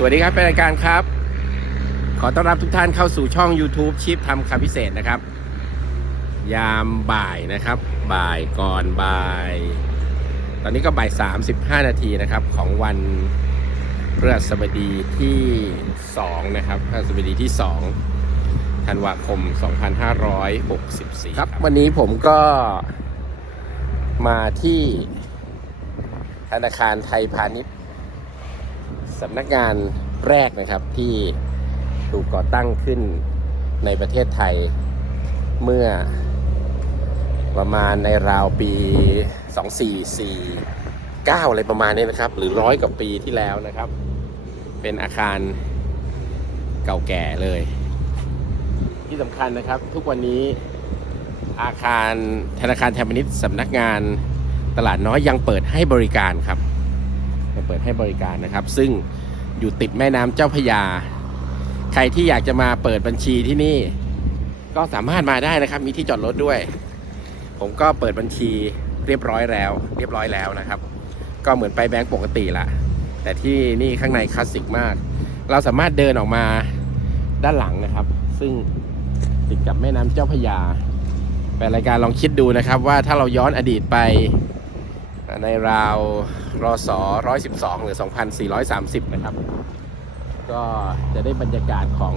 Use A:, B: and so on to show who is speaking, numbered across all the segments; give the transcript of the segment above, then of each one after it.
A: สวัสดีครับเป็นรายการครับ ขอต้อนรับทุกท่านเข้าสู่ช่อง YouTube ชิปทำคำพิเศษนะครับ ยามบ่ายนะครับ บ่ายก่อนบ่าย ตอนนี้ก็บ่าย35 นาทีนะครับ ของวันพฤหัสบดีที่2นะครับพฤหัสบดีที่2ธันวาคม 2564 ครับ วันนี้ผมก็มาที่ธนาคารไทยพาณิชย์ สำนักงานแรกนะครับที่ถูกก่อตั้งขึ้นในประเทศไทยเมื่อประมาณในราวปี 2449 อะไรประมาณนี้นะครับ หรือร้อยกว่าปีที่แล้วนะครับ เป็นอาคารเก่าแก่เลย ที่สำคัญนะครับทุกวันนี้อาคารธนาคารไทยพาณิชย์สำนักงานตลาดน้อยยังเปิดให้บริการครับ จะเปิดให้บริการนะครับ ซึ่งอยู่ติดแม่น้ำเจ้าพยา ใครที่อยากจะมาเปิดบัญชีที่นี่ ก็สามารถมาได้นะครับ มีที่จอดรถด้วย ผมก็เปิดบัญชีเรียบร้อยแล้ว เรียบร้อยแล้วนะครับ ก็เหมือนไปแบงก์ปกติละแต่ที่นี่ข้างในคลาสสิกมาก เราสามารถเดินออกมาด้านหลังนะครับ ซึ่งติดกับแม่น้ำเจ้าพยาแฟนรายการลองคิดดูนะครับว่าถ้าเราย้อนอดีตไป ในราวรศ112 หรือ 2430 นะครับ ก็จะได้บรรยากาศของ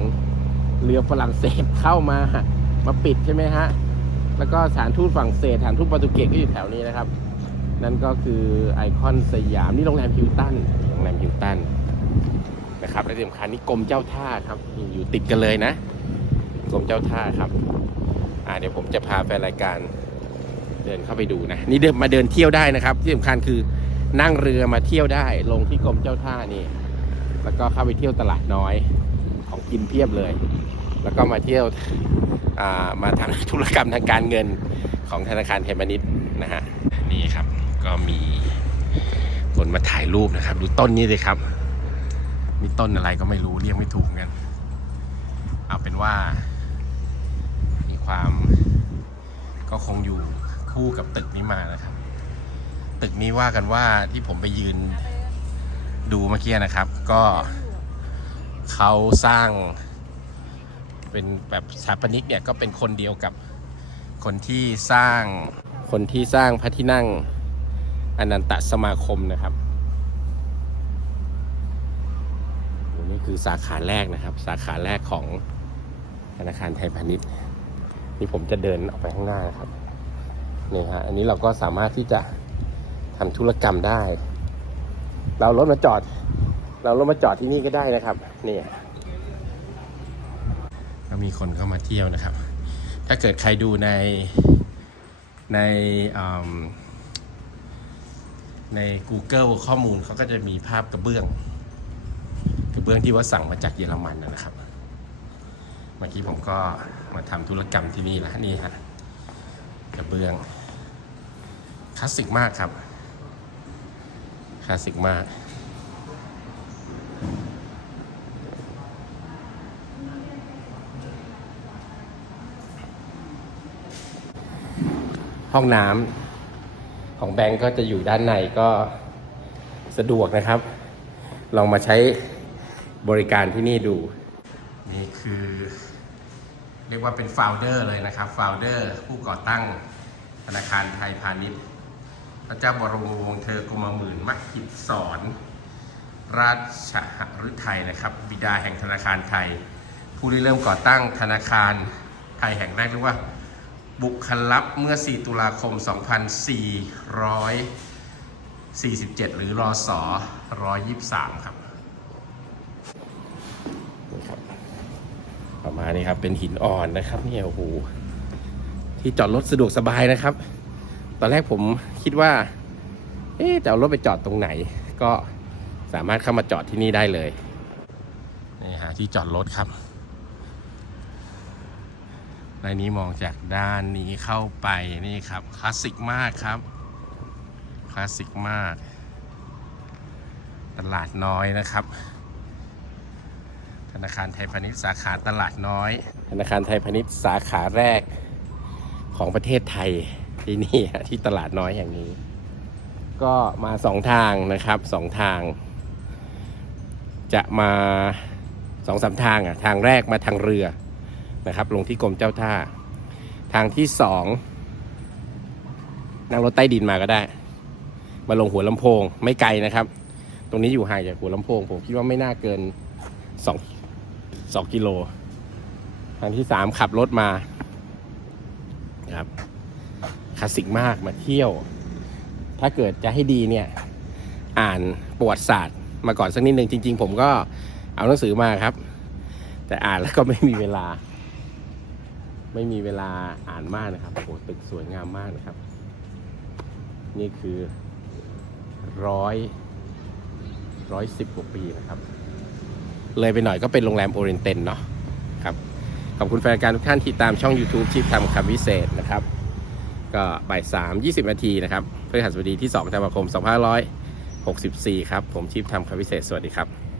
A: เรือฝรั่งเศสเข้ามา มาปิดใช่ไหมฮะ แล้วก็สถานทูตฝรั่งเศสสถานทูตโปรตุเกสก็อยู่แถวนี้นะครับ นั่นก็คือไอคอนสยาม นี่โรงแรมฮิลตัน โรงแรมฮิลตันนะครับและที่สำคัญนี่กรมเจ้าท่าครับ อยู่ติดกันเลยนะ กรมเจ้าท่าครับ อ่าเดี๋ยวผมจะพาแฟนรายการ เดินเข้าไปดูนะ นี่เดินมาเดินเที่ยวได้นะครับ ที่สำคัญคือนั่งเรือมาเที่ยวได้ ลงที่กรมเจ้าท่านี่ แล้วก็เข้าไปเที่ยวตลาดน้อยของกินเพียบเลย แล้วก็มาเที่ยวามาทำธุรกรรมทางการเงินของธนาคารไทยพาณิชย์นะฮะนี่ครับก็มีคนมาถ่ายรูปนะครับ ดูต้นนี้เลยครับมีต้นอะไรก็ไม่รู้เรียกไม่ถูกกัน เอาเป็นว่า มีความก็คงอยู่ คู่กับตึกนี้มานะครับ ตึกนี้ว่ากันว่าที่ผมไปยืนดูเมื่อกี้นะครับ ก็เขาสร้าง เป็นแบบสถาปนิกเนี่ยก็เป็นคนเดียวกับคนที่สร้างคนที่สร้างพระที่นั่งอนันตสมาคมนะครับนี่คือสาขาแรกนะครับ สาขาแรกของธนาคารไทยพาณิชย์นี่ผมจะเดินออกไปข้างหน้านะครับ นี่ฮะอันนี้เราก็สามารถที่จะทำธุรกรรมได้ เรารถมาจอด เรารถมาจอดที่นี่ก็ได้นะครับนี่ก็มีคนเข้ามาเที่ยวนะครับ ถ้าเกิดใครดูในในอืมใน Google ข้อมูลเขาก็จะมีภาพกระเบื้อง กระเบื้องที่ว่าสั่งมาจากเยอรมันนะครับ เมื่อกี้ผมก็มาทำธุรกรรมที่นี่แหละนี่ฮะกระเบื้อง ลาสสิกมากครับ คลาสสิกมาก ห้องน้ำของแบงก์ก็จะอยู่ด้านในก็สะดวกนะครับ ลองมาใช้บริการที่นี่ดู นี่คือ เรียกว่าเป็นโฟลเดอร์เลยนะครับโฟลเดอร์ผู้ก่อตั้งธนาคารไทยพาณิชย์ ระเจ้าบรมวงศ์เธอกรมหมื่นมักกิจสอนราชหฤทัยนะครับ บิดาแห่งธนาคารไทย ผู้ริเริ่มก่อตั้งธนาคารไทยแห่งแรกเรียกว่า บุคลับเมื่อ 4 ตุลาคม 2447 หรือรอสอ123 ครับนี่ครับ ประมาณนี้ครับเป็นหินอ่อนนะครับเนี่ยโอ้โหที่จอดรถสะดวกสบายนะครับ ตอนแรกผมคิดว่า เอ๊ะจะเอารถไปจอดตรงไหน ก็สามารถเข้ามาจอดที่นี่ได้เลยนี่ฮะที่จอดรถครับในนี้มองจากด้านนี้เข้าไปนี่ครับคลาสสิกมากครับคลาสสิกมาก ตลาดน้อยนะครับ ธนาคารไทยพาณิชย์สาขาตลาดน้อย ธนาคารไทยพาณิชย์สาขาแรกของประเทศไทย ที่นี่ที่ตลาดน้อยแห่งนี้ ก็มาสองทางนะครับสองทาง จะมาสองสามทางอะทางแรกมาทางเรือนะครับ ลงที่กรมเจ้าท่า ทางที่สองนั่งรถใต้ดินมาก็ได้ มาลงหัวลำโพงไม่ไกลนะครับ ตรงนี้อยู่ห่างจากหัวลำโพง ผมคิดว่าไม่น่าเกินสองสองกิโล ทางที่สามขับรถมาครับ ลาสสิกมากมาเที่ยว ถ้าเกิดจะให้ดีเนี่ย อ่านประวัติศาสตร์ มาก่อนสักนิดหนึ่งจริง ๆ ผมก็เอาหนังสือมาครับ แต่อ่านแล้วก็ไม่มีเวลา ไม่มีเวลาอ่านมากนะครับโอ้โหตึกสวยงามมากนะครับ นี่คือร้อยร้อยสิบกว่าปีนะครับ เลยไปหน่อยก็เป็นโรงแรมโอเรนเตนเนาะครับ ขอบคุณแฟนรายการทุกท่านที่ตามช่อง YouTube ชิปทำคำวิเศษนะครับ ก็บ่ายสามยี่สิบนาทีนะครับพฤหัสบดีที่สองธันวาคม2564ครับ ผมชิปทำคำวิเศษ สวัสดีครับ